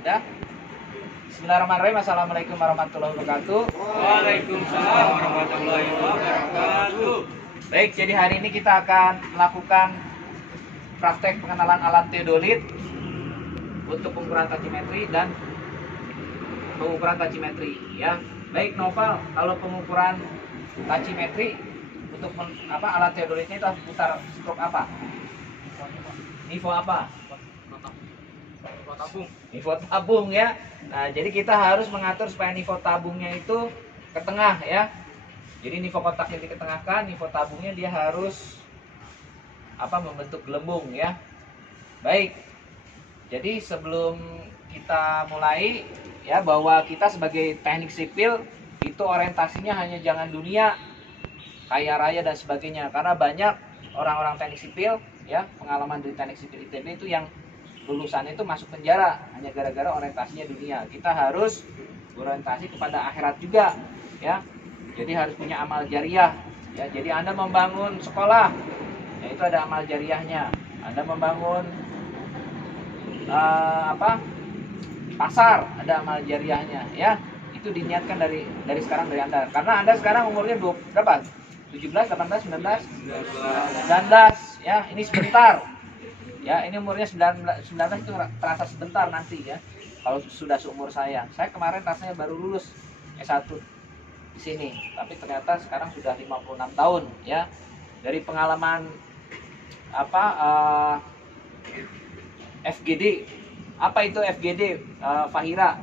Ya. Bismillahirrahmanirrahim. Assalamualaikum warahmatullahi wabarakatuh. Waalaikumsalam warahmatullahi wabarakatuh. Baik, jadi hari ini kita akan melakukan praktek pengenalan alat teodolit untuk pengukuran tachymetry dan pengukuran tachymetry. Ya. Baik, Noval, kalau pengukuran tachymetry untuk alat teodolitnya itu harus putar stroke apa? Nivo apa? Nivo tabung ya. Nah, jadi kita harus mengatur supaya nivo tabungnya itu ke tengah ya. Jadi nivo kotaknya diketengahkan, nivo tabungnya dia harus membentuk gelembung ya. Baik. Jadi sebelum kita mulai ya, bahwa kita sebagai teknik sipil itu orientasinya hanya jangan dunia, kaya raya dan sebagainya. Karena banyak orang-orang teknik sipil ya, pengalaman dari teknik sipil ITB itu yang lulusannya itu masuk penjara hanya gara-gara orientasinya dunia. Kita harus berorientasi kepada akhirat juga ya. Jadi harus punya amal jariah ya. Jadi Anda membangun sekolah ya, itu ada amal jariahnya. Anda membangun pasar, ada amal jariahnya ya. Itu diniatkan dari sekarang dari Anda. Karena Anda sekarang umurnya berapa? 17, 18, 19 ya. Ini sebentar. Ya, ini umurnya 19 itu terasa sebentar nanti ya. Kalau sudah seumur saya. Saya kemarin rasanya baru lulus S1 di sini, tapi ternyata sekarang sudah 56 tahun ya. Dari pengalaman FGD. Apa itu FGD, Fahira?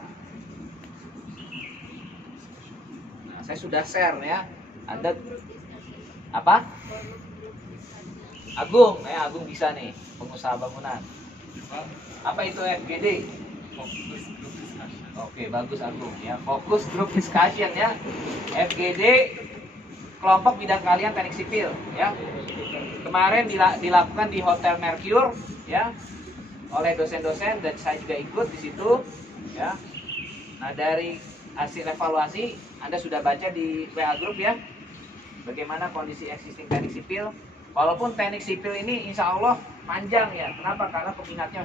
Nah, saya sudah share ya. Anda apa? Agung, Agung bisa nih, pengusaha bangunan. Apa itu FGD? Oke, bagus Agung ya. Fokus Group Discussion ya. FGD kelompok bidang keahlian teknik sipil ya. Kemarin dilakukan di Hotel Mercure ya, oleh dosen-dosen dan saya juga ikut di situ ya. Nah, dari hasil evaluasi Anda sudah baca di WA Group ya, bagaimana kondisi existing teknik sipil. Walaupun teknik sipil ini insya Allah panjang ya. Kenapa? Karena peminatnya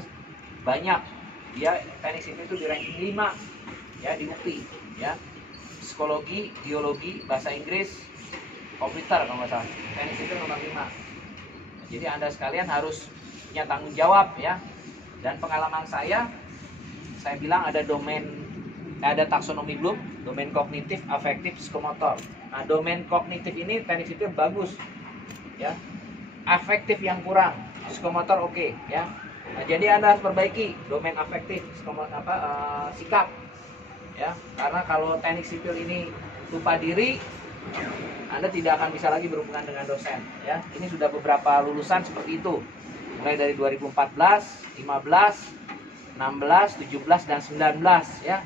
banyak. Dia teknik sipil itu di ranking 5 ya, di UPI ya. Psikologi, biologi, bahasa Inggris, komputer kalau nggak salah. Teknik sipil nomor 5. Jadi Anda sekalian harus punya tanggung jawab ya. Dan pengalaman saya bilang ada taksonomi Bloom, domain kognitif, afektif, psikomotor. Nah, domain kognitif ini teknik sipil bagus ya. Afektif yang kurang, psikomotor oke ya. Nah, jadi Anda harus perbaiki domain afektif, sikap ya. Karena kalau teknik sipil ini lupa diri, Anda tidak akan bisa lagi berhubungan dengan dosen ya. Ini sudah beberapa lulusan seperti itu. Mulai dari 2014, 15, 16, 17 dan 19 ya.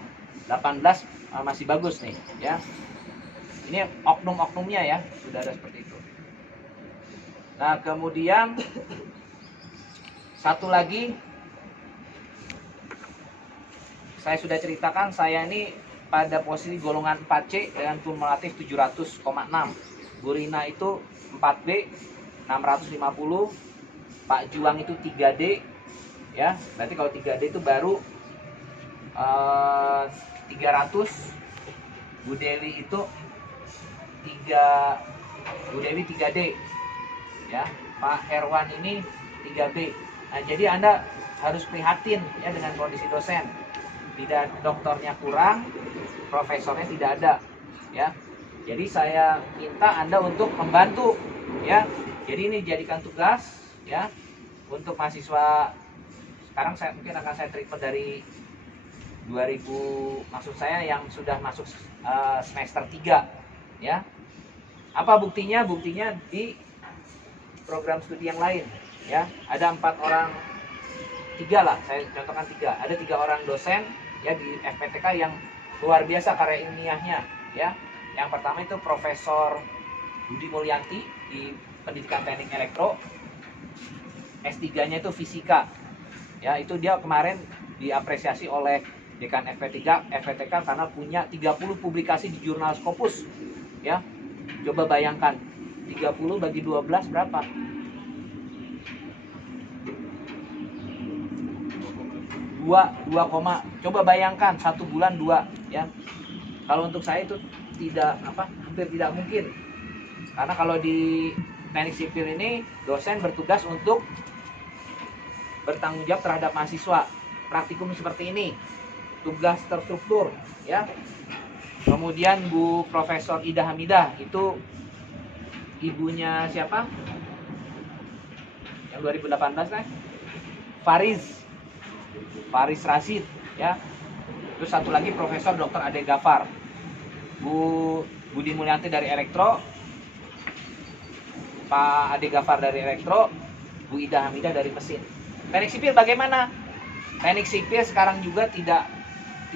18 masih bagus nih ya. Ini oknum-oknumnya ya, sudah ada seperti itu. Nah, kemudian satu lagi saya sudah ceritakan, saya ini pada posisi golongan 4C dengan kumulatif 700,6. Burina itu 4B 650, Pak Juang itu 3D ya. Berarti kalau 3D itu baru 300. Bu Dewi itu 3D ya. Pak Herwan ini 3B. Nah, jadi Anda harus prihatin ya dengan kondisi dosen. Tidak, dokternya kurang, profesornya tidak ada ya. Jadi saya minta Anda untuk membantu ya. Jadi ini jadikan tugas ya untuk mahasiswa. Sekarang mungkin akan saya treatment dari 2000, maksud saya yang sudah masuk semester 3 ya. Apa buktinya? Buktinya di program studi yang lain ya. Ada 4 orang, 3 lah, saya contohkan 3. Ada 3 orang dosen ya di FPTK yang luar biasa karya ilmiahnya ya. Yang pertama itu Profesor Budi Mulyanti di Pendidikan Teknik Elektro. S3-nya itu fisika. Ya, itu dia kemarin diapresiasi oleh Dekan FPTK karena punya 30 publikasi di jurnal Scopus. Ya. Coba bayangkan, 30 bagi 12 berapa? 20 2 koma. Coba bayangkan 1 bulan 2 ya. Kalau untuk saya itu hampir tidak mungkin. Karena kalau di teknik sipil ini dosen bertugas untuk bertanggung jawab terhadap mahasiswa. Praktikum seperti ini, tugas terstruktur ya. Kemudian Bu Profesor Ida Hamidah itu ibunya siapa? Yang 2018 kan? Faris Rashid ya. Terus satu lagi Profesor Dr. Ade Gafar. Bu Budi Mulyanti dari Elektro, Pak Ade Gafar dari Elektro, Bu Ida Hamidah dari Mesin. Teknik sipil bagaimana? Teknik sipil sekarang juga tidak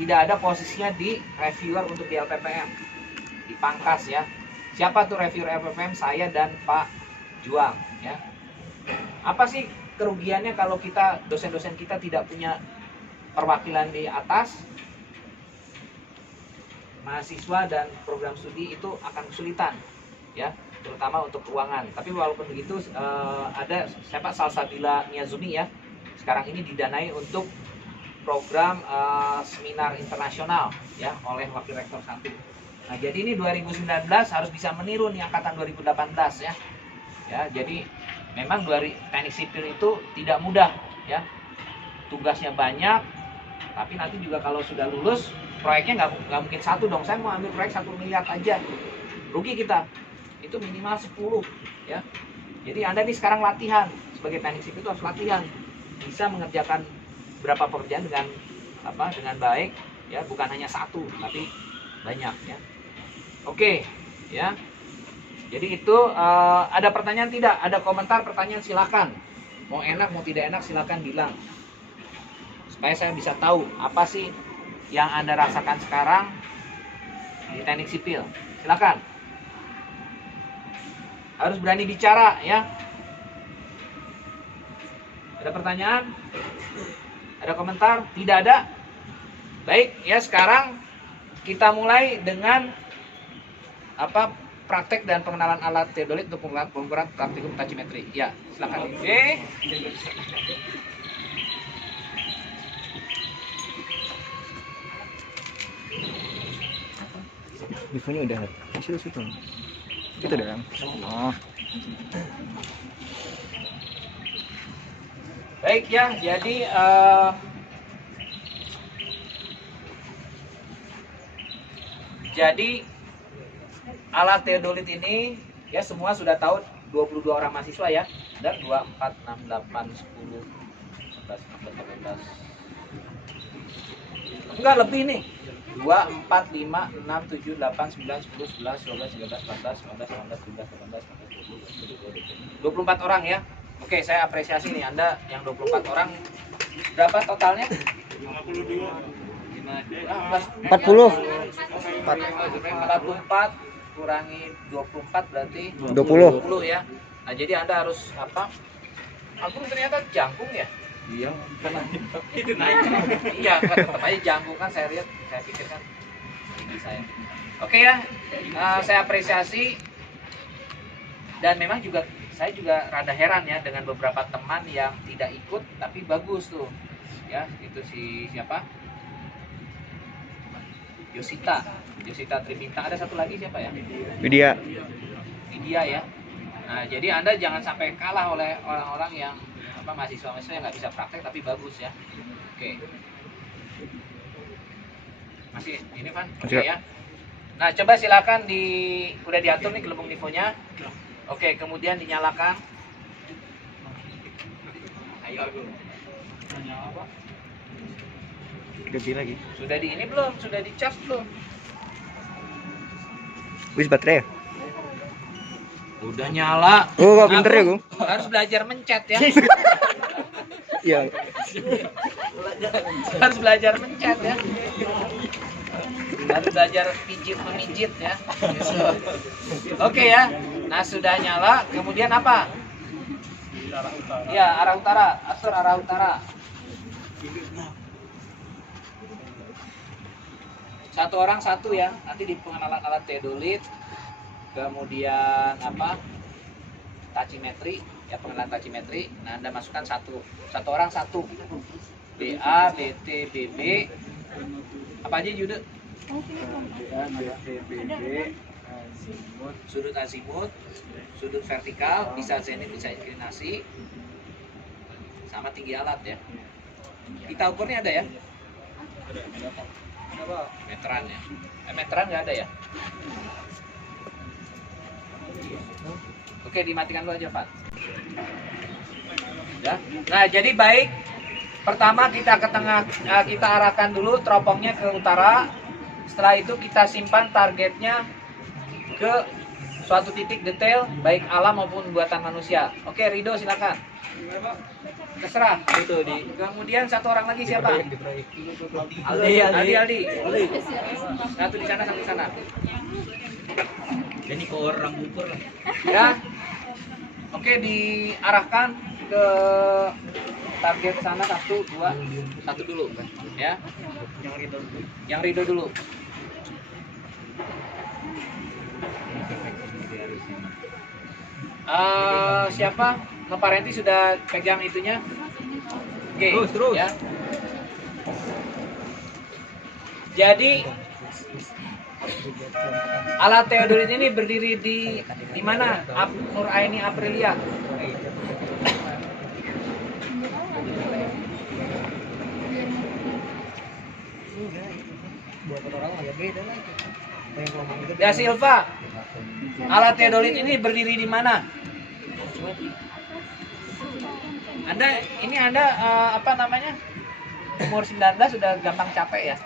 ada posisinya di reviewer untuk di LPPM, dipangkas ya. Siapa tuh reviewer LPPM? Saya dan Pak Juang ya. Apa sih kerugiannya kalau kita dosen-dosen kita tidak punya perwakilan di atas? Mahasiswa dan program studi itu akan kesulitan ya, terutama untuk keuangan. Tapi walaupun begitu ada siapa, Salsabila Miyazumi ya, sekarang ini didanai untuk program seminar internasional ya oleh Wakil Rektor 1. Nah, jadi ini 2019 harus bisa meniru nih angkatan 2018 ya. Ya, jadi memang teknik sipil itu tidak mudah ya. Tugasnya banyak, tapi nanti juga kalau sudah lulus proyeknya nggak mungkin satu dong. Saya mau ambil proyek 1 miliar aja, rugi kita. Itu minimal 10 ya. Jadi Anda nih sekarang latihan sebagai teknik sipil itu harus latihan bisa mengerjakan berapa pekerjaan dengan baik ya, bukan hanya satu tapi banyak ya. Oke ya. Jadi itu ada pertanyaan tidak? Ada komentar, pertanyaan silakan. Mau enak mau tidak enak silakan bilang. Supaya saya bisa tahu apa sih yang Anda rasakan sekarang di teknik sipil. Silakan. Harus berani bicara ya. Ada pertanyaan? Ada komentar? Tidak ada? Baik, ya sekarang kita mulai dengan praktek dan pengenalan alat teodolit untuk pengukuran praktikum tachimetri. Ya, silakan. Oke. Bifonya udah di situ. Itu dong. Oh. Baik ya, jadi alat teodolit ini ya semua sudah tahu, 22 orang mahasiswa ya. Dan 2, 4, 6, 8, 10, 11, 12, 13. Enggak, lebih nih. 2, 4, 5, 6, 7, 8, 9, 10, 11, 12, 13, 14, 15, 16, 17, 18, 19, 20, 24 orang ya. Oke, saya apresiasi nih Anda yang 24 orang. Berapa totalnya? 52. 40. 44 kurangi 24 berarti 20 ya. Nah, jadi Anda harus Agung ternyata jangkung ya? Iya, karena Itu naik. Iya, kan tetap aja jangkung kan saya lihat, saya pikir kan tinggi saya. Oke ya, saya apresiasi. Dan memang saya juga rada heran ya dengan beberapa teman yang tidak ikut tapi bagus tuh. Ya, itu siapa? Yosita Triminta. Ada satu lagi siapa ya? Widya. Ya. Nah, jadi Anda jangan sampai kalah oleh orang-orang yang mahasiswa-mahasiswa yang nggak bisa praktek tapi bagus ya. Oke. Masih ini Van? Oke ya. Nah, coba silakan udah diatur nih gelembung nifonya. Oke, kemudian dinyalakan. Ayo. Ganti lagi. Sudah ini belum? Sudah di charge belum? Wis baterai. Udah nyala. Oh, gak pinter ya, Gung? Harus belajar mencet ya. Iya. Harus belajar mencet ya. Harus belajar memijit ya. Oke ya. Nah, sudah nyala, kemudian apa? Ya, arah utara, atur arah utara. Satu orang satu ya. Nanti di pengenalan alat teodolit, kemudian tachimetri, ya pengenalan tachimetri. Nah, Anda masukkan satu orang satu. BA, BT, BB. Apa aja Jude? Sudut azimut, sudut vertikal, bisa zenit, bisa inklinasi, sama tinggi alat ya. Kita ukurnya ada ya? Meteran ya. Meteran nggak ada ya? Oke, dimatikan dulu aja, Pak. Ya. Nah, jadi baik. Pertama kita ke tengah, kita arahkan dulu teropongnya ke utara. Setelah itu kita simpan targetnya ke suatu titik detail, baik alam maupun buatan manusia. Oke, Rido silakan. Terserah. Itu di. Kemudian satu orang lagi siapa? Aldi. Satu di sana, satu di sana. Jadi ke orang ukur lah. Ya. Oke, diarahkan ke target sana satu dulu ya. Yang Rido dulu. Siapa? Pak Renti sudah pegang itunya. Oke, Terus. ya. Jadi alat teodolit ini berdiri di mana? Nur Aini Aprilia. Ya Silva, alat teodolit ini berdiri di mana? Anda apa namanya? Umur 19 sudah gampang capek ya?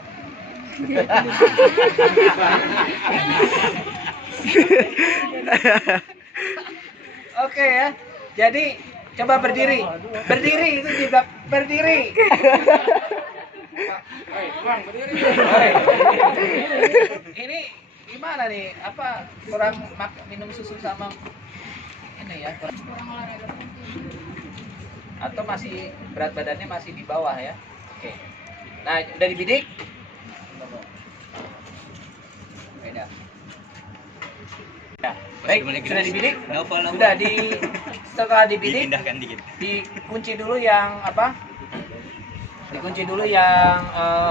Oke ya. Jadi coba berdiri. Berdiri itu juga berdiri. Ini gimana nih? Apa kurang minum susu sama ini ya? Kurang olahraga. Atau masih berat badannya masih di bawah ya? Oke. Nah, udah dibidik? Beda. Ya, baik, sudah dibidik? Sudah setelah dibidik, Dipindahkan dikit. dikunci dulu yang apa? Dikunci dulu yang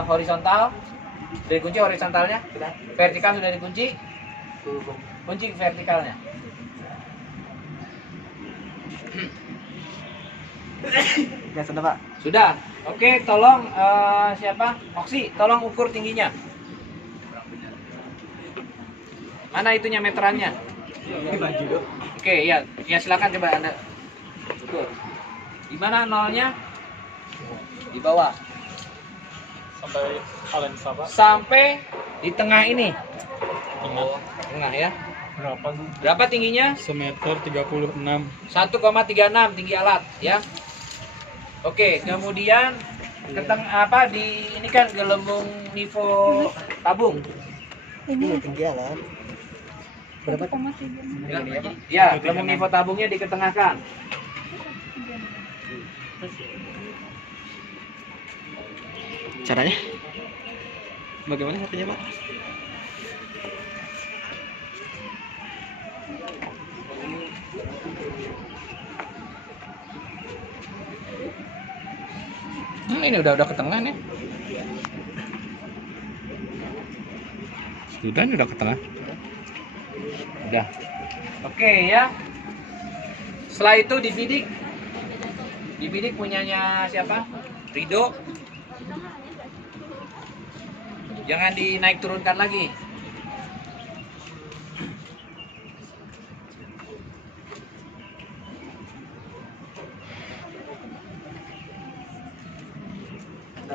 horizontal. Sudah dikunci horizontalnya? Vertikal sudah dikunci? Kunci vertikalnya. Ya sudah Pak. Sudah. Oke, tolong siapa? Oksi, tolong ukur tingginya. Mana itunya meterannya? Oke, ya silakan coba Anda ukur. Di mana nolnya? Di bawah. Sampai kalian siapa? Sampai di tengah ini. Tengah ya. Berapa tuh? Berapa tingginya? Semeter 36. 1,36 tinggi alat ya. Oke, kemudian ini kan gelembung nivo tabung. Ini tinggi alat. Berapa? Ya, gelembung nivo tabungnya diketengahkan. Caranya? Bagaimana caranya Pak? Ini udah ke tengah nih. Udah ke tengah. Udah. Oke ya. Setelah itu dibidik. Dibidik punyanya siapa? Rido. Jangan dinaik turunkan lagi.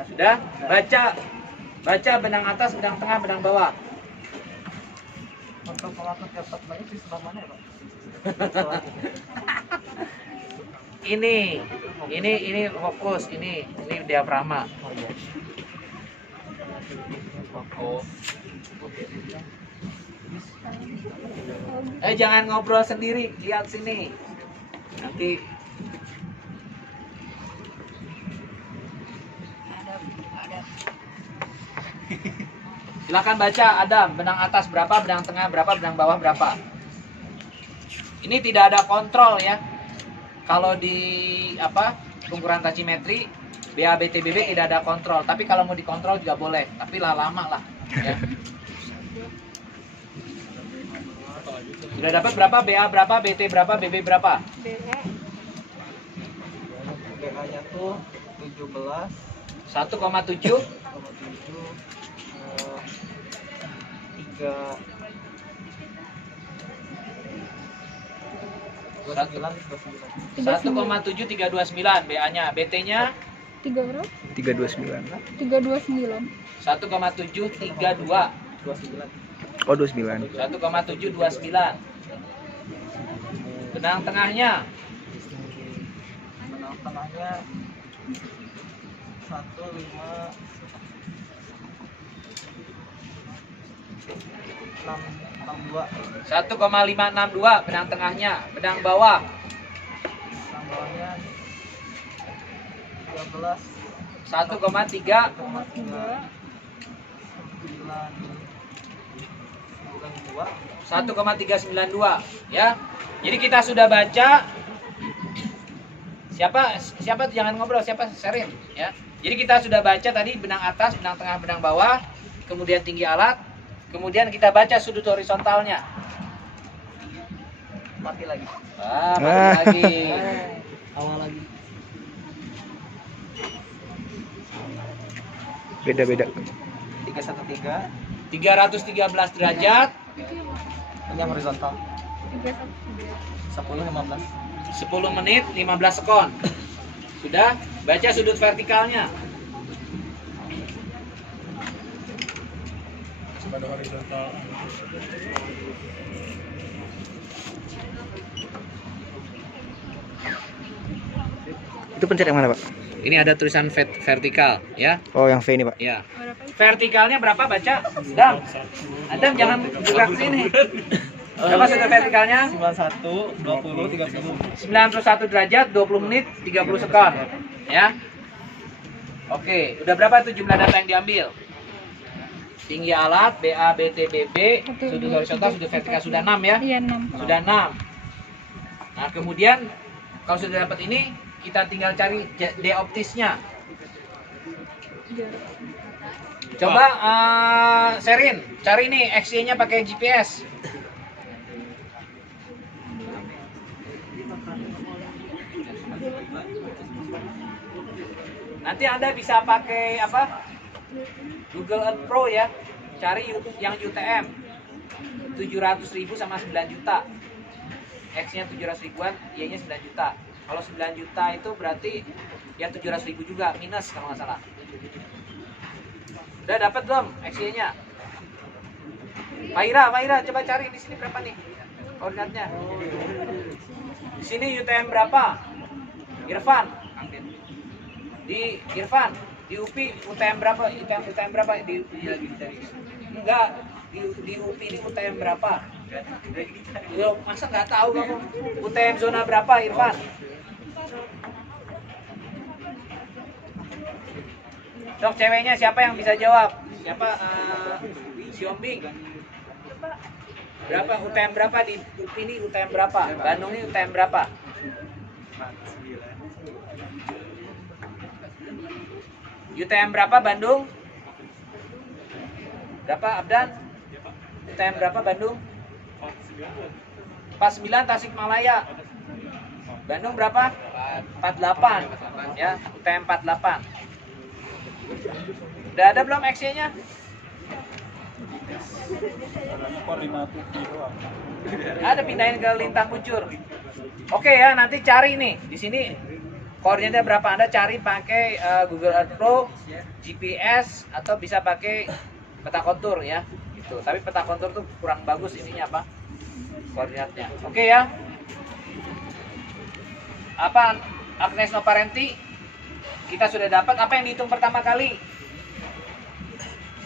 Sudah? Baca benang atas, benang tengah, benang bawah. Untuk melakukan dapat banyak di sebelah mana ya Pak? Ini fokus, ini diafragma. Oh. Jangan ngobrol sendiri, lihat sini. Nanti silakan baca, Adam, benang atas berapa, benang tengah berapa, benang bawah berapa. Ini tidak ada kontrol ya. Kalau di pengukuran tachimetri BA BTBB tidak ada kontrol, tapi kalau mau dikontrol juga boleh, tapi lama lah ya. Sudah dapat berapa? BA berapa, BT berapa, BB berapa? BA-nya tuh 17,7 1,7 1,7329 BA-nya, BT-nya 329. 1,732. 329. Oh, 29. 1,729. Benang tengahnya Benang tengahnya 1,562 benang tengahnya. Benang bawah benang bawahnya 1,3 1,392 ya. Jadi kita sudah baca. Siapa jangan ngobrol, siapa Serin ya. Jadi kita sudah baca tadi benang atas, benang tengah, benang bawah, kemudian tinggi alat, kemudian kita baca sudut horizontalnya. mati lagi. Mati lagi. Awal lagi. Beda-beda. 313 313 derajat, ini yang horizontal 10-15 10 menit 15 sekon. Sudah baca sudut vertikalnya. pada horizontal. Itu pencet yang mana, Pak? Ini ada tulisan vertikal ya. Oh, yang V ini, Pak. Ya. Vertikalnya berapa baca? Adam jangan gerak sini. Berapa sudut vertikalnya? 91 20 30 91 derajat 20 menit 30 sekon ya. Oke, udah berapa tuh jumlah data yang diambil? Tinggi alat, BA, BT, BB, sudut horizontal, sudut vertikal sudah 6 ya? Iya, 6. Sudah 6. Nah, kemudian kalau sudah dapat ini, kita tinggal cari D-optisnya. Coba Serin, cari nih XY-nya pakai GPS. Nanti Anda bisa pakai apa? Google Earth Pro ya. Cari yang UTM. 700.000 sama 9 juta. X-nya 700 ribuan, Y-nya 9 juta. Kalau 9 juta itu berarti ya 700.000 juga minus kalau nggak salah. Udah dapat belum XY-nya? Maira, coba cari di sini berapa nih koordinatnya? Di sini UTM berapa? Irfan. Di Irfan, di UPI UTM berapa? UTM berapa? Enggak, di UPI ini UTM berapa? Yo, masa nggak tahu kamu? UTM zona berapa, Irfan? Dok, ceweknya siapa yang bisa jawab? Siapa? Siombing. Berapa UTM berapa di UPI ini UTM berapa? Bandung ini UTM berapa? UTM berapa Bandung? Berapa Abdan? UTM berapa Bandung? 49 Tasikmalaya. Bandung berapa? 48 ya, UTM 48. Udah ada belum XY-nya? Ada, pindahin ke Lintang Kucur. Oke ya, nanti cari nih di sini koordinatnya berapa. Anda cari pakai Google Earth Pro, GPS, atau bisa pakai peta kontur ya. Gitu. Tapi peta kontur tuh kurang bagus ininya apa? Koordinatnya. Oke ya. Apa Agnes Noparenti? Kita sudah dapat apa yang dihitung pertama kali?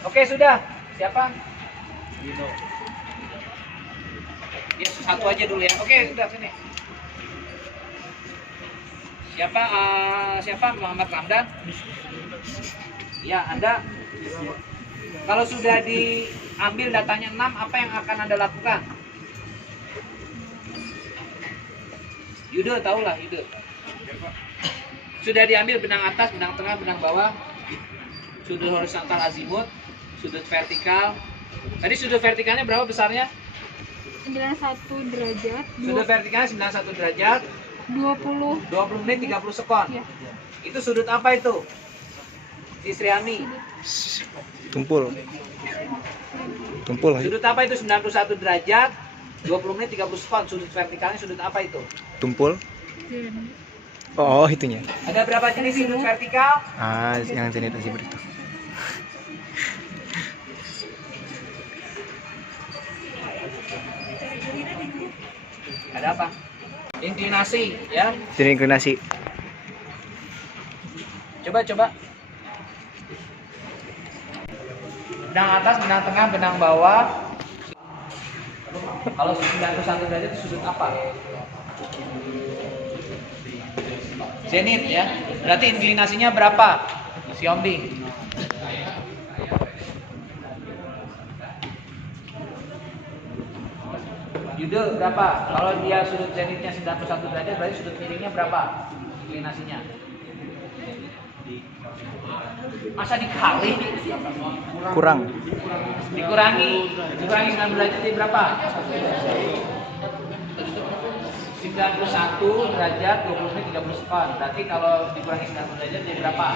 Oke, sudah. Siapa? Dino. Ya, satu aja dulu ya. Oke, sudah sini. Siapa Muhammad Ramdan? Ya, Anda kalau sudah diambil datanya 6, apa yang akan Anda lakukan? Yudo tahulah Yudo. Sudah diambil benang atas, benang tengah, benang bawah, sudut horizontal azimut, sudut vertikal. Tadi sudut vertikalnya berapa besarnya? 91 derajat. Sudut vertikalnya 91 derajat, 20 menit 30 sekon. Ya. Itu sudut apa itu? Si Sriami. Tumpul. Tumpul. Sudut apa itu 91 derajat, 20 menit 30 sekon. Sudut vertikalnya sudut apa itu? Tumpul. Oh, itunya. Ada berapa jenis sudut vertikal? Ah, yang zenit azimut itu. Ada apa? Inklinasi, ya. Jadi inklinasi. Coba. Benang atas, benang tengah, benang bawah. Kalau 91 derajat itu sudut apa? Zenit, ya. Berarti inklinasinya berapa? Si Ombing. Yude berapa? Kalau dia sudut zenitnya 91 derajat, berarti sudut miringnya berapa? Inklinasinya. Masa dikali? Kurang. Dikurangi 9 derajat jadi berapa? 91 derajat 20 menit 30 sekon. Berarti kalau dikurangi 90 derajat jadi berapa?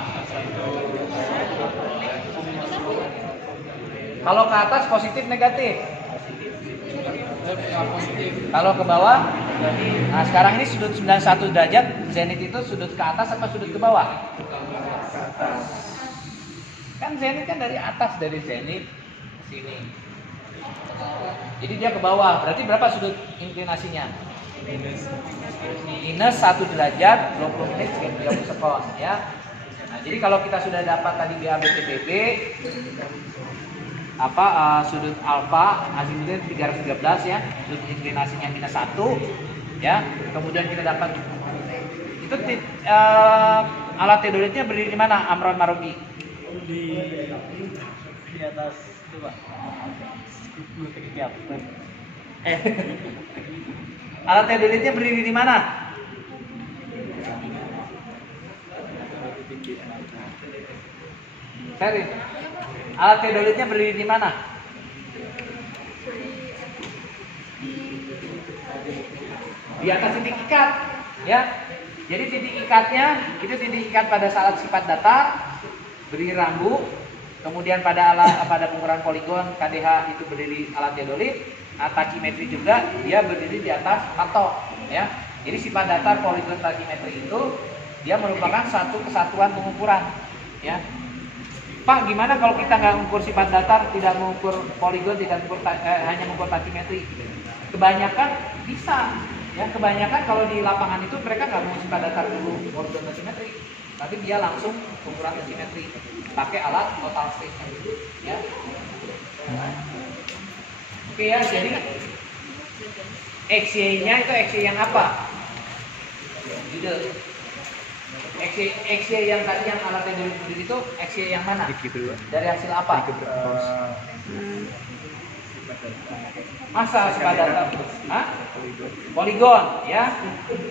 Kalau ke atas positif negatif? Kalau ke bawah? Nah sekarang ini sudut 91 derajat, zenit itu sudut ke atas apa sudut ke bawah? Kan zenit kan dari atas, dari zenit sini. Jadi dia ke bawah. Berarti berapa sudut inklinasinya? Minus 1 derajat 20 menit 30 sekon, ya. Nah, jadi kalau kita sudah dapat tadi BABTBB sudut alfa azimutnya 313 ya, sudut inklinasinya minus 1 ya. Kemudian kita dapat itu alat teodolitnya berdiri di mana, Amron Marogi? Di atas itu Pak. Alat teodolitnya berdiri di mana? Ferry. Alat teodolitnya berdiri di mana? Di atas titik ikat, ya. Jadi titik ikatnya itu titik ikat pada saat sifat datar, berdiri rambu. Kemudian pada pengukuran poligon KDH itu berdiri alat teodolit. Tachymetry juga dia berdiri di atas patok, ya. Jadi sifat datar poligon tachymetry itu dia merupakan satu kesatuan pengukuran, ya. Pak, gimana kalau kita nggak mengukur sifat datar, tidak mengukur poligon, tidak mengukur hanya mengukur tachymetry? Kebanyakan bisa, ya. Kebanyakan kalau di lapangan itu mereka nggak mau sifat datar dulu poligon tachymetry, tapi dia langsung pengukuran tachymetry pakai alat total space, ya. Oke ya, jadi XY-nya itu XY yang apa? Gitu. XY yang tadi yang alat yang berdiri itu XY yang mana? Dari hasil apa? Masa sifat datar? Poligon, ya.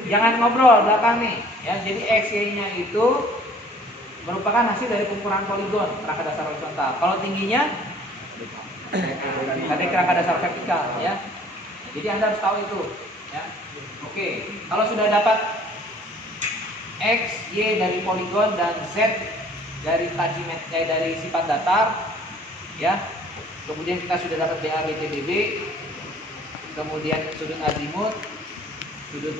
Jangan ngobrol belakang nih, ya. Jadi XY-nya itu merupakan hasil dari pengukuran poligon kerangka dasar horizontal. Kalau tingginya ada kerangka dasar vertikal, ya. Jadi Anda harus tahu itu, ya. Oke, kalau sudah dapat X, Y dari poligon dan Z dari tachymetry dari sifat datar, ya. Kemudian kita sudah dapat BA, BT, BB. Kemudian sudut azimut, sudut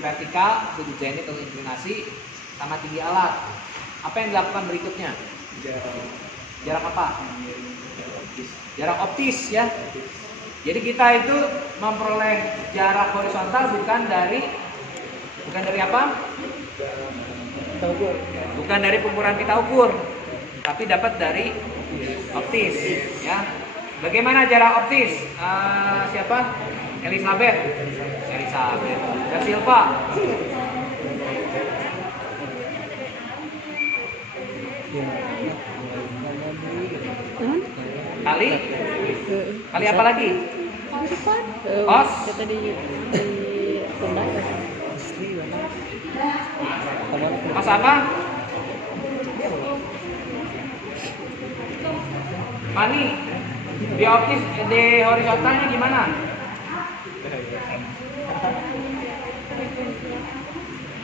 vertikal, sudut zenit atau inklinasi, sama tinggi alat. Apa yang dilakukan berikutnya? Jarak apa? Jarak optis, ya. Jadi kita itu memperoleh jarak horizontal bukan dari apa? Bukan dari pengukuran pita ukur, tapi dapat dari optis, ya. Bagaimana jarak optis? Siapa? Elizabeth dan Silva. Kali apa lagi? Os. Kata di Pas apa? Fani, di optis di horizontalnya gimana?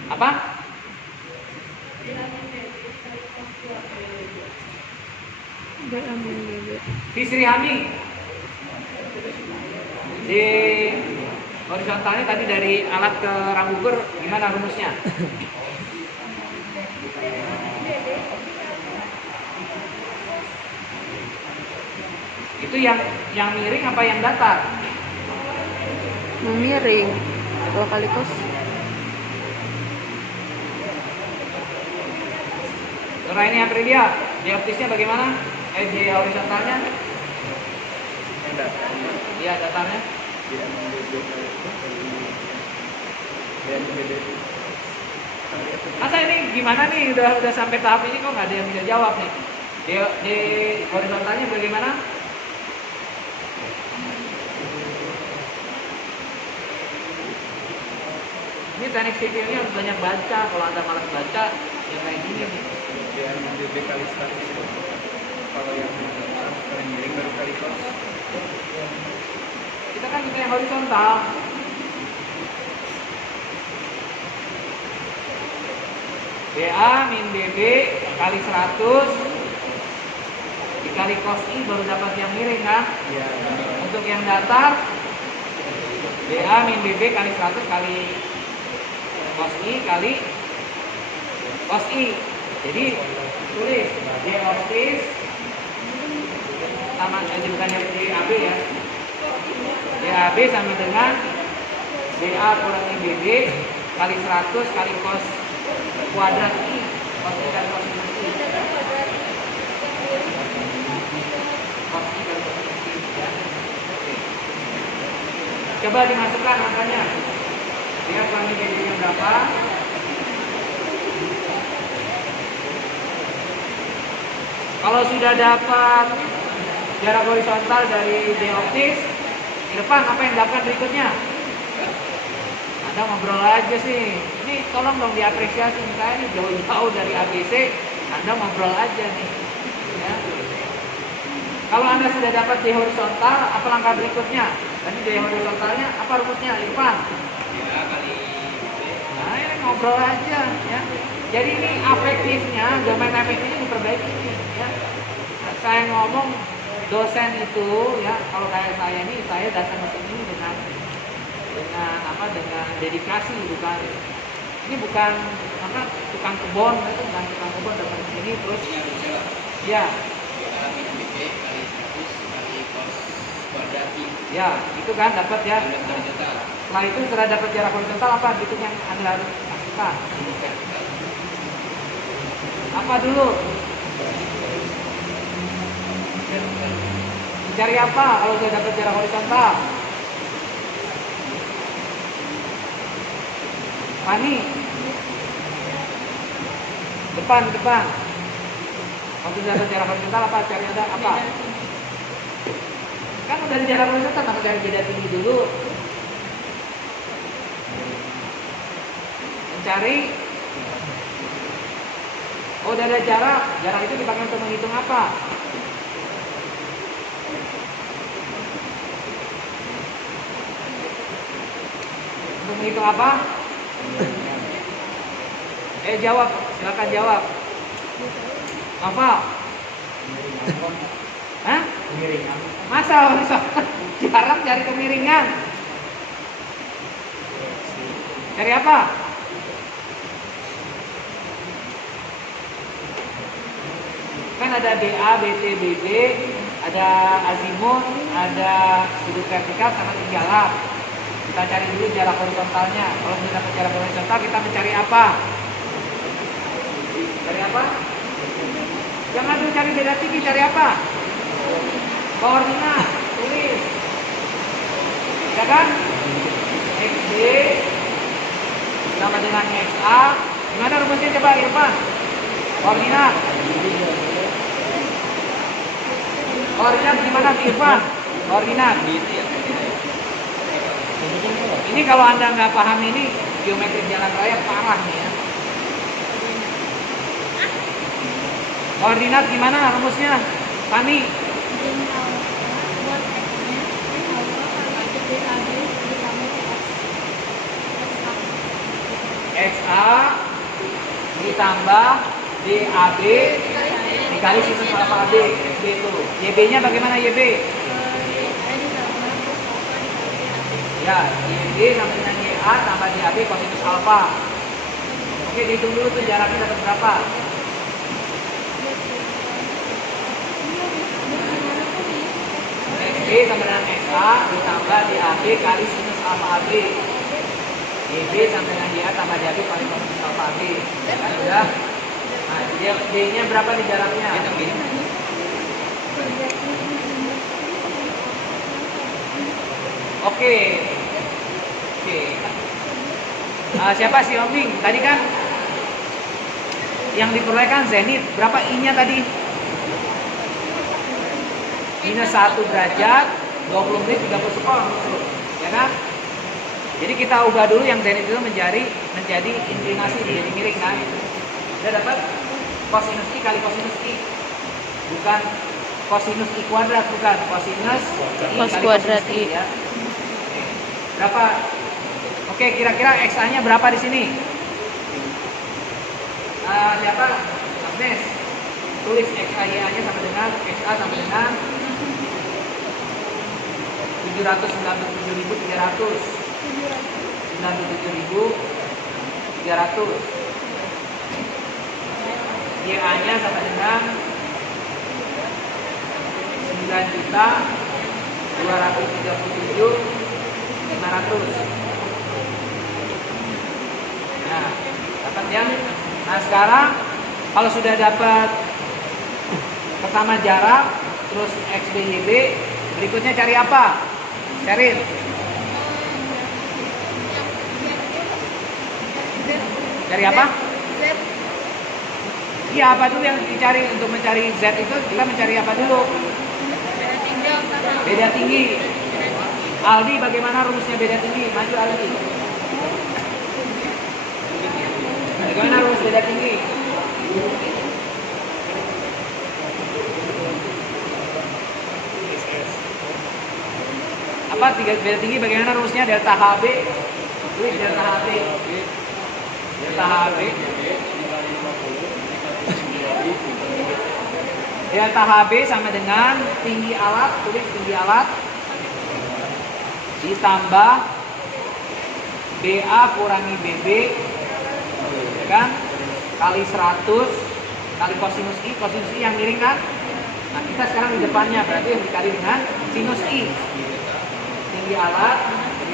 Apa? Fisri Hami, di horizontalnya tadi dari alat ke ranggugur gimana rumusnya? Itu yang miring apa yang datar? Miring. Kalau kali kos. Nuraini Aprilia, di optisnya bagaimana? Di horizontalnya? Iya, datarnya. Masa ini gimana nih? Udah sampai tahap ini kok nggak ada yang bisa jawab nih? Di horizontalnya bagaimana? Ini teknik sipilnya harus banyak baca. Kalau Anda malas baca, ya kayak gini nih. Biar MDB kali 100. Kalau yang miring baru kali kos. Kita kan kita yang horizontal. BA min BB kali 100 dikali cos I baru dapat yang miring kan? Iya. Untuk yang datar BA min BB kali 100 kali cos I kali cos I. Jadi tulis D optis sama bukan DAB ya. DAB sama dengan BA kurangi BB kali 100 kali cos kuadrat I. Cos I dan cos minus I. Cos I dan cos minus I ya. Coba dimasukkan angkanya. Dia kurangi BB-nya berapa? Kalau sudah dapat jarak horizontal dari D optis, di depan apa yang dilakukan berikutnya? Anda ngobrol aja sih. Ini tolong dong diapresiasi. Misalnya ini jauh-jauh dari ABC, Anda ngobrol aja nih. Ya. Kalau Anda sudah dapat D horizontal, apa langkah berikutnya? Tadi D horizontalnya apa rumusnya? Irfan? Nah, ini ngobrol aja ya. Jadi ini afektifnya, domain afektifnya diperbaiki ya. Saya ngomong dosen itu ya, kalau kayak saya ini, saya datang ke sini dengan dedikasi, bukan apa tukang kebon, itu bukan tukang kebon datang ke sini terus ya. Ya, itu kan dapat ya. Setelah itu setelah dapat jarak horizontal apa gitu yang Anda harus masukkan? Apa dulu? Mencari apa kalau sudah dapat jarak horizontal? Fani, depan. Kalau sudah dapat jarak horizontal apa? Cari ada apa? Kan udah di jarak horizontal, maka cari beda tinggi dulu. Mencari. Oh, udah ada jarak. Jarak itu dipakai untuk menghitung apa? Untuk menghitung apa? Jawab. Silakan jawab. Apa? Hah? Kemiringan. Masa horizontal? Jarak cari kemiringan. Cari apa? Kan ada DA, BT, BB, ada azimut, ada sudut vertikal sama tinggalan. Kita cari dulu jarak horizontalnya. Kalau sudah dapat jarak horizontal, kita mencari apa? Cari apa? Jangan dulu cari beda tinggi, cari apa? Koordinat, tulis. Ya kan? XD sama dengan XA. Gimana rumusnya coba Irfan? Koordinat. Koordinat gimana Irfan? Koordinat. Ini kalau Anda nggak paham ini geometri jalan raya parah nih ya. Koordinat gimana rumusnya? Fani. XA ditambah DAB dikali sinus alfa AB. XB itu. YB-nya bagaimana YB? Ya, YB sama dengan YA tambah DAB kosinus alfa. Oke, dihitung dulu tuh jaraknya dapat berapa? XB sama dengan XA ditambah DAB kali sinus alfa AB. YB sama dengan YA tambah DAB kali kosinus alfa AB. Kan udah. Nah, D-nya berapa nih jaraknya? Oke. Siapa sih Ombing? Tadi kan yang diperolehkan zenit. Berapa I-nya tadi? Minus 1 derajat, 20 menit, 30 sekon. Ya kan? Jadi kita ubah dulu yang zenit itu menjadi inklinasi, jadi miring kan? Kita dapat kosinus I kali kosinus I. Bukan kosinus I kuadrat, bukan kosinus I Cos kali kuadrat kosinus I, I. ya. Berapa? Oke, kira-kira XA-nya berapa di sini? Siapa? Agnes. Tulis XA-nya sama dengan XA sama dengan 797.300. 97.300. YA-nya sama dengan 9.237.500. Nah, dapat ya. Nah, sekarang kalau sudah dapat pertama jarak, terus XB YB, berikutnya cari apa? Sheryl. Cari apa? Iya, apa dulu yang dicari untuk mencari Z itu? Kita mencari apa dulu? Beda tinggi. Aldi, bagaimana rumusnya beda tinggi? Maju Aldi. Bagaimana rumus beda tinggi? Apa beda tinggi? Bagaimana rumusnya? Delta HB. Tulis delta HB. Delta HB. Delta HB sama dengan tinggi alat. Tulis tinggi alat ditambah BA kurangi BB, ya kan, kali 100 kali kosinus I. Kosinus I yang miring kan. Nah, kita sekarang di depannya, berarti yang dikali dengan sinus I. Tinggi alat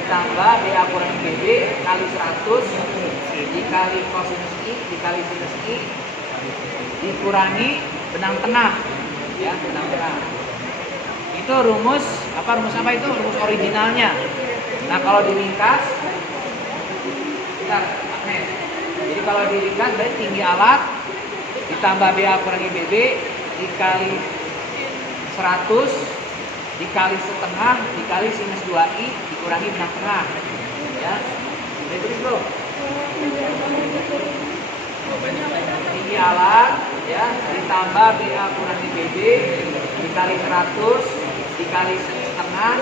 ditambah BA kurangi BB kali 100 dikali kosinus I dikali sinus I dikurangi benang tengah, ya, benang tengah. Itu rumus apa itu? Rumus originalnya. Nah, kalau diringkas, bentar, Agnes. Jadi kalau diringkas berarti tinggi alat ditambah BA kurangi BB dikali 100 dikali setengah dikali sinus 2I dikurangi benang tengah, ya. Terus bro, tinggi alat, ya, ditambah BA kurangi BB dikali 100 dikali setengah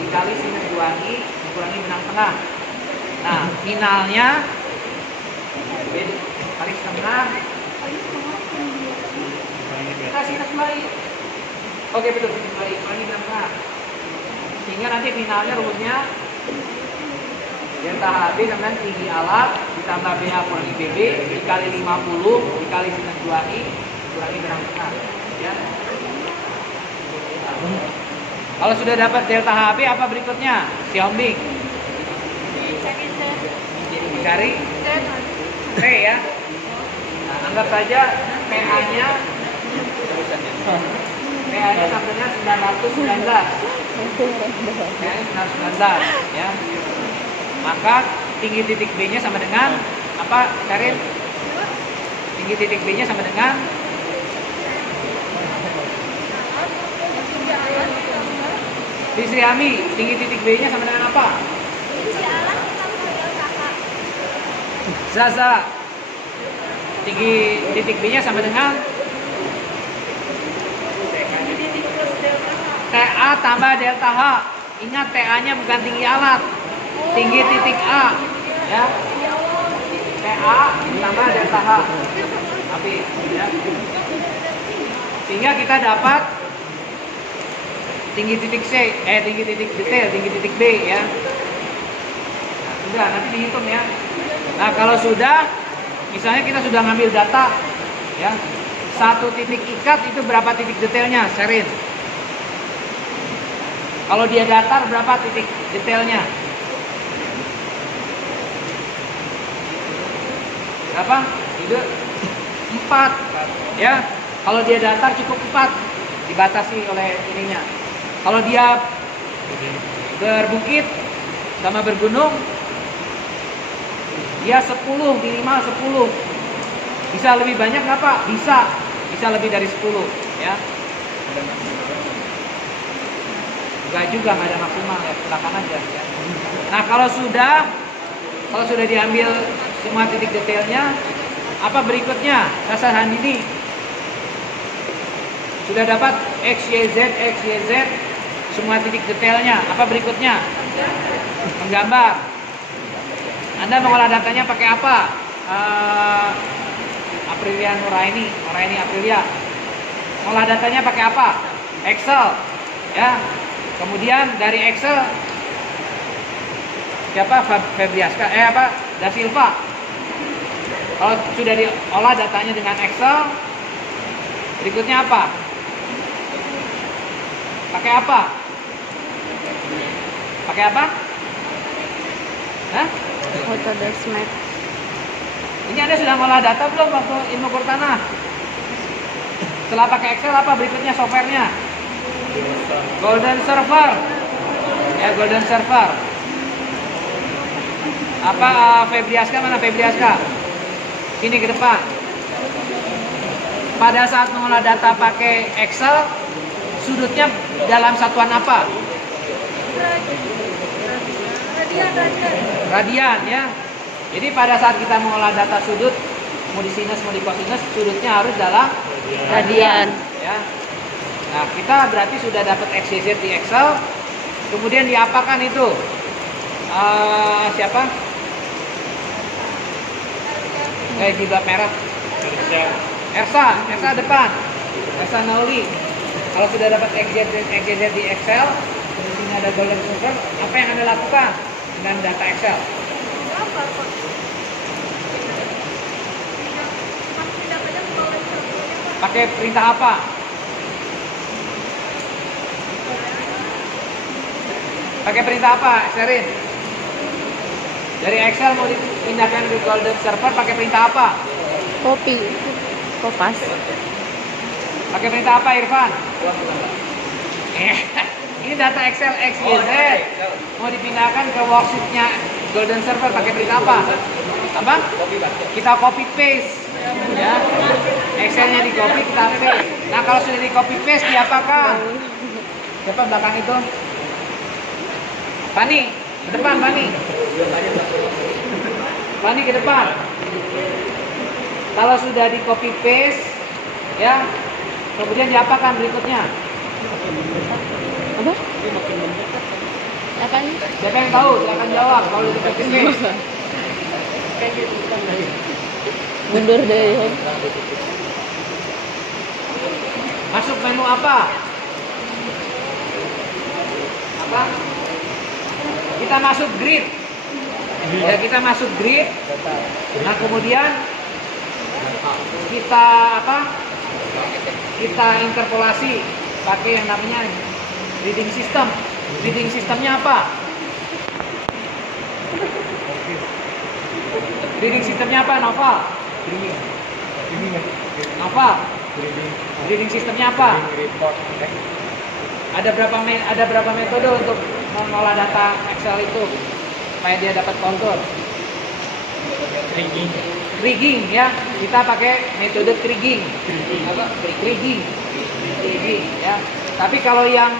dikali sinus 2I dikurangi benang tengah. Nah, finalnya kali setengah kita sinus 2I. Oke, betul, sinus 2I dikurangi benang tengah. Sehingga nanti finalnya rumusnya delta HB sama dengan tinggi alat ditambah BA kurangi BB dikali 50 dikali sinus 2I dikurangi benang tengah, ya. Kalau sudah dapat delta HB, apa berikutnya? Siombing. Dicari P, ya. Nah, anggap saja PA-nya sama dengan 919. PA-nya 919, ya. Maka tinggi titik B-nya sama dengan apa, Karin? Tinggi titik B-nya sama dengan Sri Ami, tinggi titik B-nya sama dengan apa? Zaza, tinggi titik B-nya sama dengan TA tambah delta H. Ingat TA-nya bukan tinggi alat, tinggi titik A, ya. TA tambah delta H. Habis, ya. Sehingga kita dapat tinggi titik C, tinggi titik detail, tinggi titik B, ya. Nah, sudah, nanti dihitung ya. Nah, kalau sudah, misalnya kita sudah ngambil data, ya, satu titik ikat itu berapa titik detailnya, Sherin? Kalau dia datar berapa titik detailnya? Berapa? Ide 4, ya. Kalau dia datar cukup 4, dibatasi oleh ininya. Kalau dia berbukit sama bergunung, dia 10, minimal 10. Bisa lebih banyak nggak Pak? Bisa lebih dari 10, ya. Enggak juga, nggak ada maksimal ya, silakan aja ya. Nah, kalau sudah diambil semua titik detailnya, apa berikutnya? Dasar Handini sudah dapat X, Y, Z, semua titik detailnya. Apa berikutnya? Menggambar. Anda mengolah datanya pakai apa? Aprilia Nuraini Aprilia. Mengolah datanya pakai apa? Excel, ya. Kemudian dari Excel siapa? Febriaska, Da Silva. Kalau sudah diolah datanya dengan Excel, berikutnya apa? Pakai apa? Pakai apa? Hah? Autodesk Max. Ini Anda sudah ngolah data belum waktu ilmu Kurtanah? Setelah pakai Excel, apa berikutnya softwarenya? Golden Server, ya, Golden Server. Apa Febriaska, mana Febriaska? Sini ke depan. Pada saat mengolah data pakai Excel, sudutnya dalam satuan apa? Radian, ya. Jadi pada saat kita mengolah data sudut, mau di sinus mau di kosinus, sudutnya harus dalam radian, ya. Nah, kita berarti sudah dapat X, Y, Z di Excel. Kemudian diapakan itu? Siapa? Jilbab merah. Ersa depan. Ersa Nauli. Kalau sudah dapat X, Y, Z di Excel, di sini ada Golden Server, apa yang Anda lakukan dengan data Excel? Pakai perintah apa? Pakai perintah apa, Sherin? Dari Excel mau dipindahkan ke Golden Server, pakai perintah apa? Copy. Kopas. Pakai perintah apa, Irfan? Ini data Excel X, Y, Z. Mau dipindahkan ke worksheet-nya Golden Server, pakai perintah apa? Apa? Kita copy paste, ya. Excel-nya di copy, kita paste. Nah, kalau sudah di copy paste, diapakan? Siapa belakang itu? Pani, ke depan, Pani. Pani ke depan. Kalau sudah di copy paste, ya, kemudian diapakan berikutnya? Apa? Apaan? Siapa yang tahu? Silakan jawab. Kalau di copy paste, Mundur dari home. masuk menu apa? Apa? Kita masuk grid. Ya, kita masuk grid. Nah, kemudian kita apa? Kita interpolasi pakai yang namanya reading system. Reading systemnya apa? Reading systemnya apa, Nova? Nova? Reading systemnya apa? Ada berapa metode untuk mengolah data Excel itu supaya dia dapat kontur? Kriging, ya. Kita pakai metode kriging. Kriging, ya. Tapi kalau yang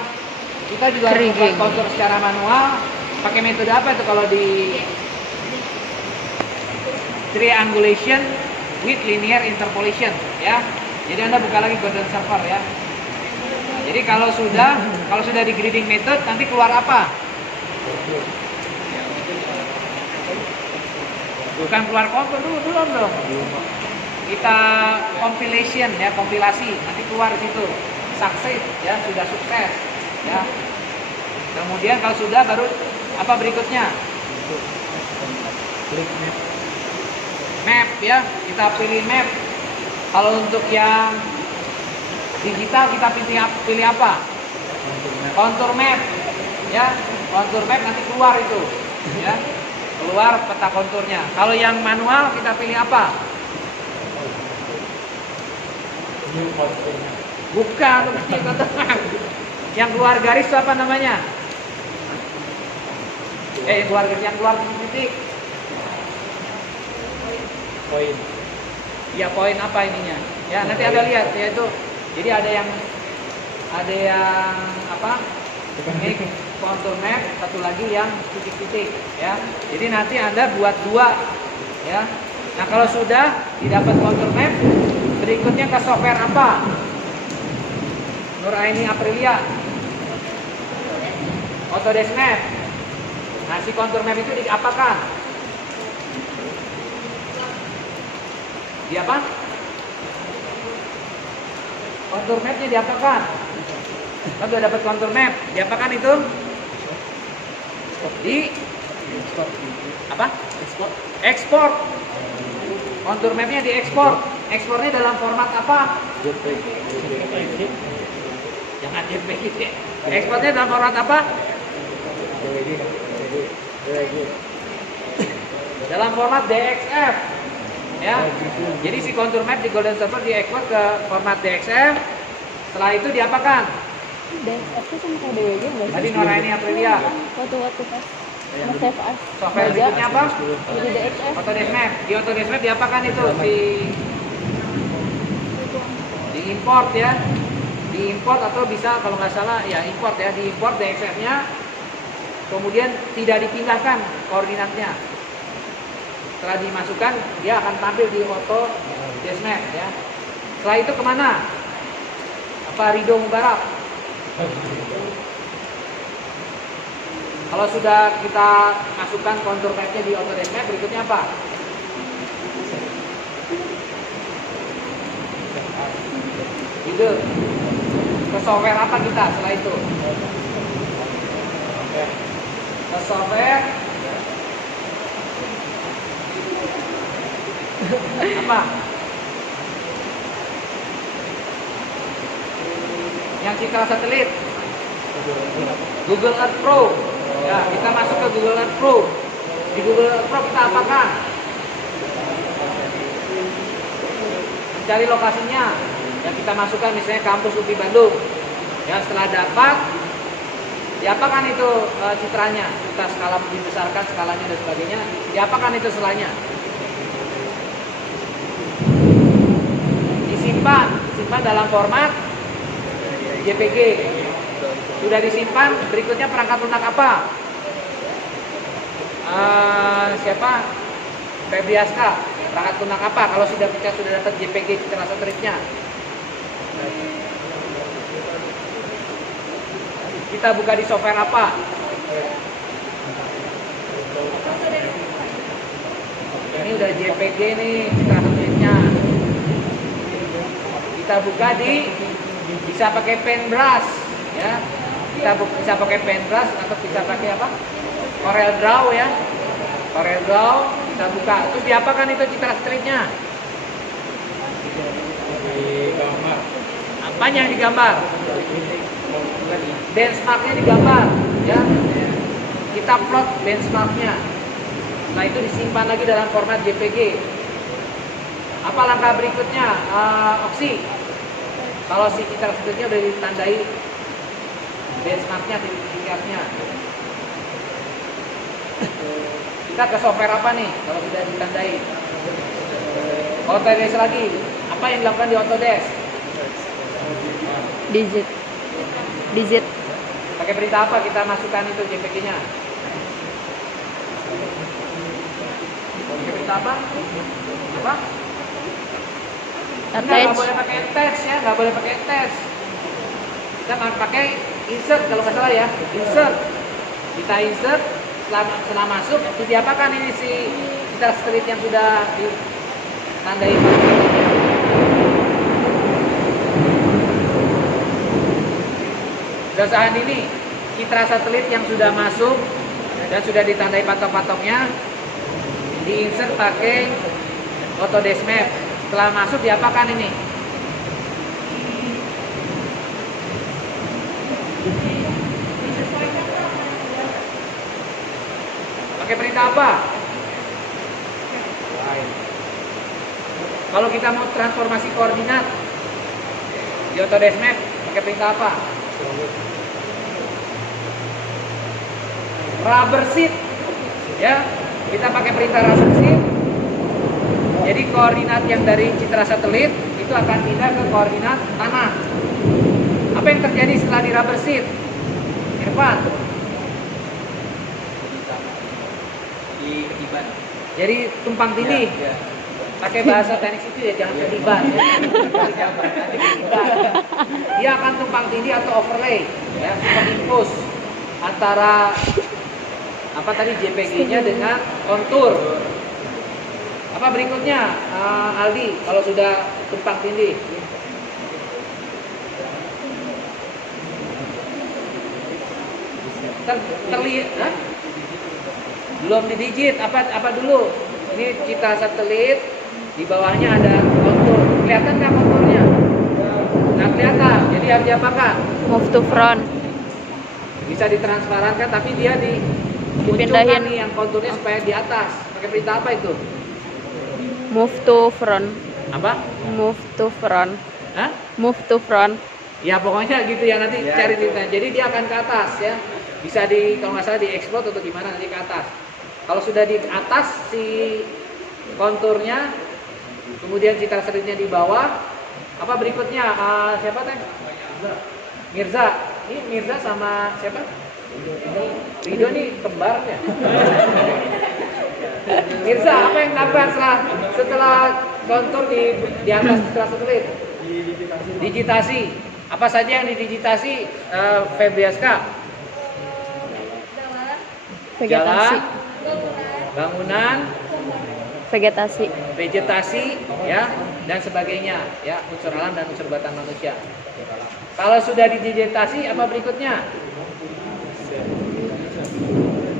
kita juga membuat kontur secara manual, pakai metode apa itu kalau di triangulation with linear interpolation, ya. Jadi Anda buka lagi Golden Server, ya. Jadi kalau sudah di grading method nanti keluar apa? Bukan keluar kontur dulu, belum dong. Kita compilation ya, kompilasi, nanti keluar di situ. Sukses ya, sudah sukses ya. Kemudian kalau sudah baru apa berikutnya? Map ya, kita pilih map. Kalau untuk yang digital kita pilih apa? Contour map ya, contour map nanti keluar itu ya, keluar peta konturnya. Kalau yang manual kita pilih apa? Bukan, yang keluar garis itu apa namanya? Yang keluar titik. Poin. Ya poin apa ininya? Ya nanti Anda lihat ya itu. Jadi ada yang apa? Ini contour map, satu lagi yang titik-titik ya. Jadi nanti Anda buat dua ya. Nah kalau sudah didapat contour map, berikutnya ke software apa? Nuraini Aprilia, Autodesk Map. Nah si contour map itu diapakan? Di apa? Contour mapnya diapakan? Kan sudah dapat contour map, diapakan itu? Di apa? Ekspor. Contour mapnya diekspor. Ekspornya dalam format apa? Jangan JPG. Ekspornya dalam format apa? Dalam format DXF. Ya. Jadi si contour map di Golden Server diekspor ke format DXF. Setelah itu diapakan? DXF itu sama DWG nggak sih? Tadi Nuraini Aprilia. Waktu pas nge-save as. Software berikutnya apa? Jadi DXF. Autodesk Map. Di Autodesk Map diapakan itu? Di import ya. Di import atau bisa kalau nggak salah ya import ya. Di import DXF-nya. Kemudian tidak dipindahkan koordinatnya. Setelah dimasukkan, dia akan tampil di Autodesk Map ya. Setelah itu kemana? Apa Ridho Mubarak? Kalau sudah kita masukkan contour map-nya di Autodesk Map, berikutnya apa? Ide. Ke software apa kita setelah itu? Ke software apa? Yang citra satelit. Google Earth Pro. Ya, kita masuk ke Google Earth Pro. Di Google Earth Pro kita apakan? Mencari lokasinya. Yang kita masukkan misalnya kampus UPI Bandung. Ya, setelah dapat, diapakan itu citranya? Kita skala dibesarkan skalanya dan sebagainya. Diapakan itu setelahnya? Disimpan dalam format JPG. Sudah disimpan, berikutnya perangkat lunak apa? Siapa? Febriaska. Perangkat lunak apa? Kalau kita sudah dapat JPG citra satelitnya. Kita buka di software apa? Ini udah JPG nih citra satelitnya. Kita buka bisa pakai paintbrush ya. Kita bisa pakai paintbrush atau bisa pakai apa? Corel Draw ya. Corel Draw kita buka. Terus diapakan itu citra satelitnya? Digambar. Apanya yang digambar? Benchmarknya digambar ya. Kita plot benchmarknya. Nah itu disimpan lagi dalam format JPG. Apa langkah berikutnya? Opsi. Kalau si citra satelitnya udah ditandai benchmarknya, titik-titiknya. Kita ke software apa nih? Kalau sudah ditandai. Autodesk lagi. Apa yang dilakukan di Autodesk? Digit. Pakai perintah apa kita masukkan itu JPG-nya? Pakai perintah apa? Apa? Nggak boleh pakai attach ya, nggak boleh pakai attach. kita pakai insert kalau nggak salah ya, insert. Kita insert, setelah masuk, itu diapakan ini si citra satelit yang sudah ditandai. Kesusahan ini, citra satelit yang sudah masuk dan sudah ditandai patok-patoknya, diinsert pakai Autodesk Map. Setelah masuk diapakan ini? Pakai perintah apa? Kalau kita mau transformasi koordinat di Autodesk Map, pakai perintah apa? Rubber sheet. Ya, kita pakai perintah rubber sheet. Jadi koordinat yang dari citra satelit itu akan pindah ke koordinat tanah. Apa yang terjadi setelah di rubber sheet? Irfan. Di ketiban. Jadi tumpang tindih. Ya. Pakai bahasa teknik itu ya, jangan ketiban. Dia akan tumpang tindih atau overlay, ya, superimpose antara apa tadi JPG-nya dengan kontur. Apa berikutnya, Aldi? Kalau sudah tumpang tindih, terlihat, belum didigit. Apa dulu? Ini citra satelit, di bawahnya ada kontur. Kelihatan nggak konturnya? Nggak kelihatan. Jadi harus diapakan? Move to front. Bisa ditransparankan, tapi dia Dipindahin. nih yang konturnya supaya di atas. Pakai perintah apa itu? Move to front. Apa? Move to front. Hah? Move to front. Ya pokoknya gitu ya, nanti Ya. cari ceritanya. Jadi dia akan ke atas ya. Bisa kalau nggak salah diekspor atau gimana, nanti ke atas. Kalau sudah di atas si konturnya, kemudian citra satelitnya di bawah, apa berikutnya? Siapa teh? Mirza. Ini Mirza sama siapa? Rido nih kembarnya. Mirza, apa yang tampak setelah kontur di atas citra satelit? Digitasi. Apa saja yang didigitasi, Febriaska? Vegetasi. Jalan, bangunan, Vegetasi. vegetasi, ya, dan sebagainya, ya, unsur alam dan unsur buatan manusia. Kalau sudah didigitasi, apa berikutnya?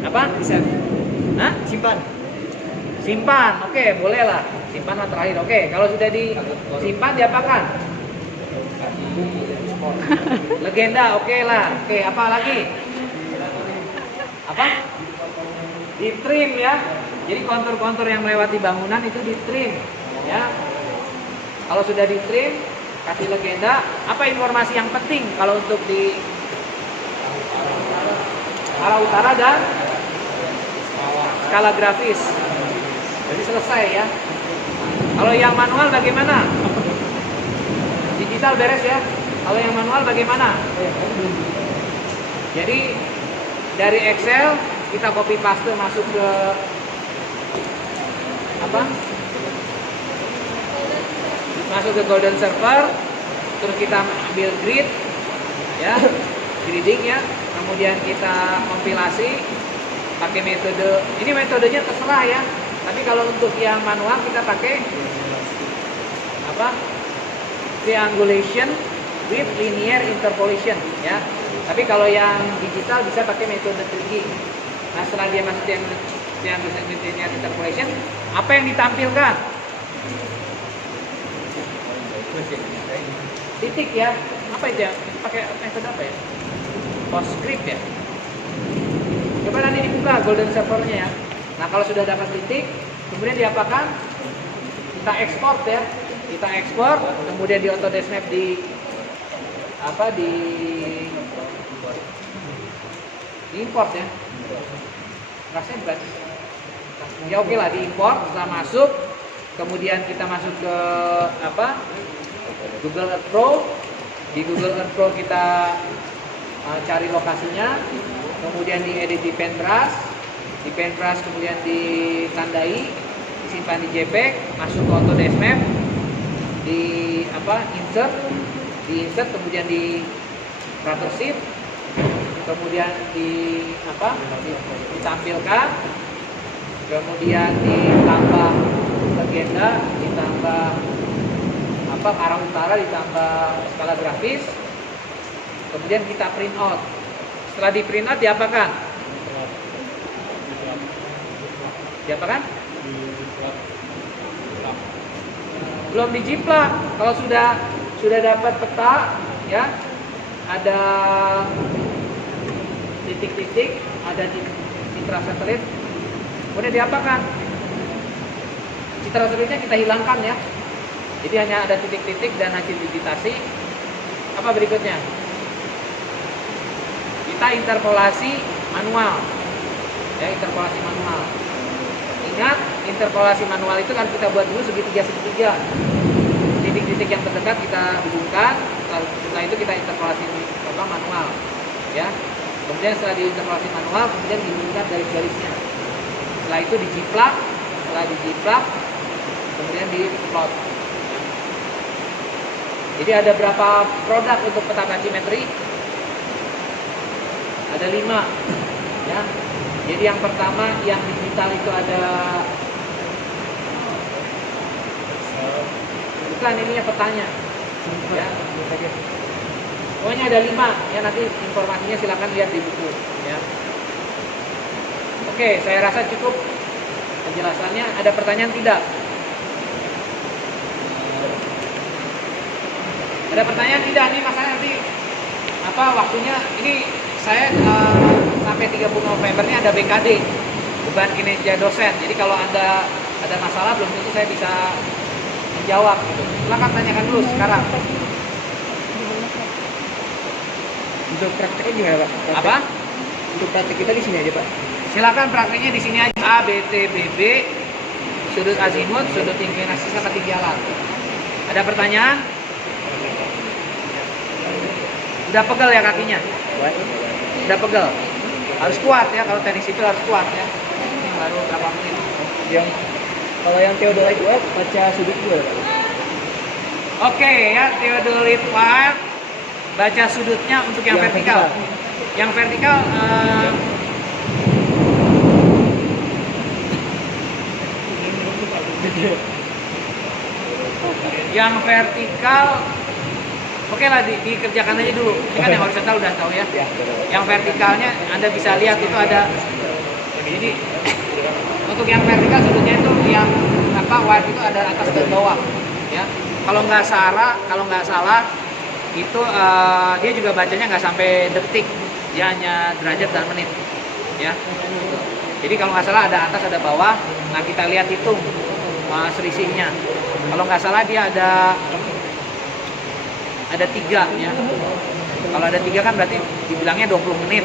Apa? Hah? Simpan. Simpan, oke, boleh lah. Simpan lah terakhir, oke. Kalau sudah disimpan, diapakan? Legenda, oke lah. Oke, apa lagi? Apa? Di trim ya. Jadi kontur-kontur yang melewati bangunan itu di trim, ya. Kalau sudah di trim, kasih legenda. Apa informasi yang penting kalau untuk di arah utara dan skala grafis? Jadi selesai ya. Kalau yang manual bagaimana? Digital beres ya. Kalau yang manual bagaimana? Jadi dari Excel kita copy paste masuk ke apa? Masuk ke Golden Server, terus kita ambil grid, ya, grading ya. Kemudian kita kompilasi pakai metode. Ini metodenya terserah ya. Tapi kalau untuk yang manual kita pakai apa? Triangulation with linear interpolation ya. Tapi kalau yang digital bisa pakai metode 3D. Nah, setelah dia masuk triangulation with linear interpolation, apa yang ditampilkan? Titik ya. Apa itu ya? Pakai metode apa ya? PostScript ya. Coba nanti dibuka Golden Server-nya ya. Nah, kalau sudah dapat titik, kemudian diapakan? Kita ekspor ya. Kita ekspor, kemudian di Autodesk Map di import ya. Rasanya bukan. Ya oke lah, diimport. Setelah masuk, kemudian kita masuk ke apa? Google Earth Pro. Di Google Earth Pro kita cari lokasinya, kemudian diedit di Paintbrush. Di Paintbrush kemudian ditandai, disimpan di JPEG, masuk ke Autodesk Map, di insert, kemudian di rubber sheet, kemudian ditampilkan, kemudian ditambah legenda, ditambah arah utara, ditambah skala grafis, kemudian kita print out. Setelah di print out diapakan? Diapakan? Belum dijiplak. Kalau sudah dapat peta, ya, ada titik-titik, ada citra satelit, kemudian diapakan? Citra satelitnya kita hilangkan, ya. Jadi hanya ada titik-titik dan hasil digitasi. Apa berikutnya? Kita interpolasi manual, ya, interpolasi manual. Ingat, interpolasi manual itu kan kita buat dulu segitiga. Titik-titik yang terdekat kita hubungkan, setelah itu kita interpolasi manual, ya. Kemudian setelah diinterpolasi manual, kemudian dihubungkan garis-garisnya. Setelah itu dijiplak, kemudian diplot. Jadi ada berapa produk untuk peta bathymetri? Ada 5, ya. Jadi yang pertama, yang digital itu ada, bukan, ininya petanya, ya. Pokoknya ada 5, ya, nanti informasinya silakan lihat di buku, ya. Oke, saya rasa cukup penjelasannya. Ada pertanyaan tidak? Ada pertanyaan tidak? Nih masalah nanti waktunya ini saya sampai 30 November ini ada BKD, beban kinerja dosen. Jadi kalau ada masalah belum tentu saya bisa menjawab gitu. Silakan tanyakan dulu sekarang. Untuk prakteknya gimana, Pak? Apa? Untuk praktek kita di sini aja, Pak. Silakan prakteknya di sini aja. A, B, T, B, B, sudut azimut, sudut inklinasi sama ketinggian. Ada pertanyaan? Udah pegel ya kakinya? Udah pegel. Harus kuat ya, kalau teknik sipil harus kuat ya. Ini baru berapa menit? Kalau yang teodolite web baca sudut dulu, Pak. Oke ya, theodolite web baca sudutnya untuk yang vertikal. Yang vertikal oke lah, dikerjakan aja dulu. Ini kan yang horizontal udah tahu ya. Yang vertikalnya Anda bisa lihat itu ada. Jadi untuk yang vertikal sudutnya itu yang wide itu ada atas dan bawah, ya. Kalau nggak salah itu dia juga bacanya nggak sampai detik, dia hanya derajat dan menit, ya. Jadi kalau nggak salah ada atas ada bawah. Nah, kita lihat hitung selisihnya. Kalau nggak salah dia ada 3, ya. Kalau ada 3 kan berarti dibilangnya 20 menit,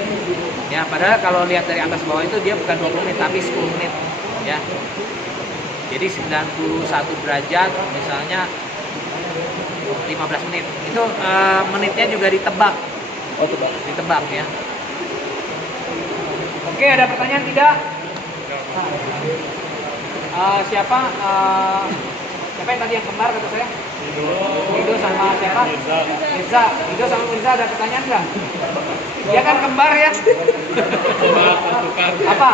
ya. Padahal kalau lihat dari atas bawah itu dia bukan 20 menit tapi 10 menit, ya. Jadi 91 derajat misalnya 15 menit. Itu menitnya juga ditebak. Oh, tebak. Ditebak, ya. Oke, ada pertanyaan tidak? Siapa yang tadi yang kembar kata saya? Rido sama siapa? Mirza. Rido sama Mirza ada pertanyaan nggak? Dia kan kembar ya? Apa?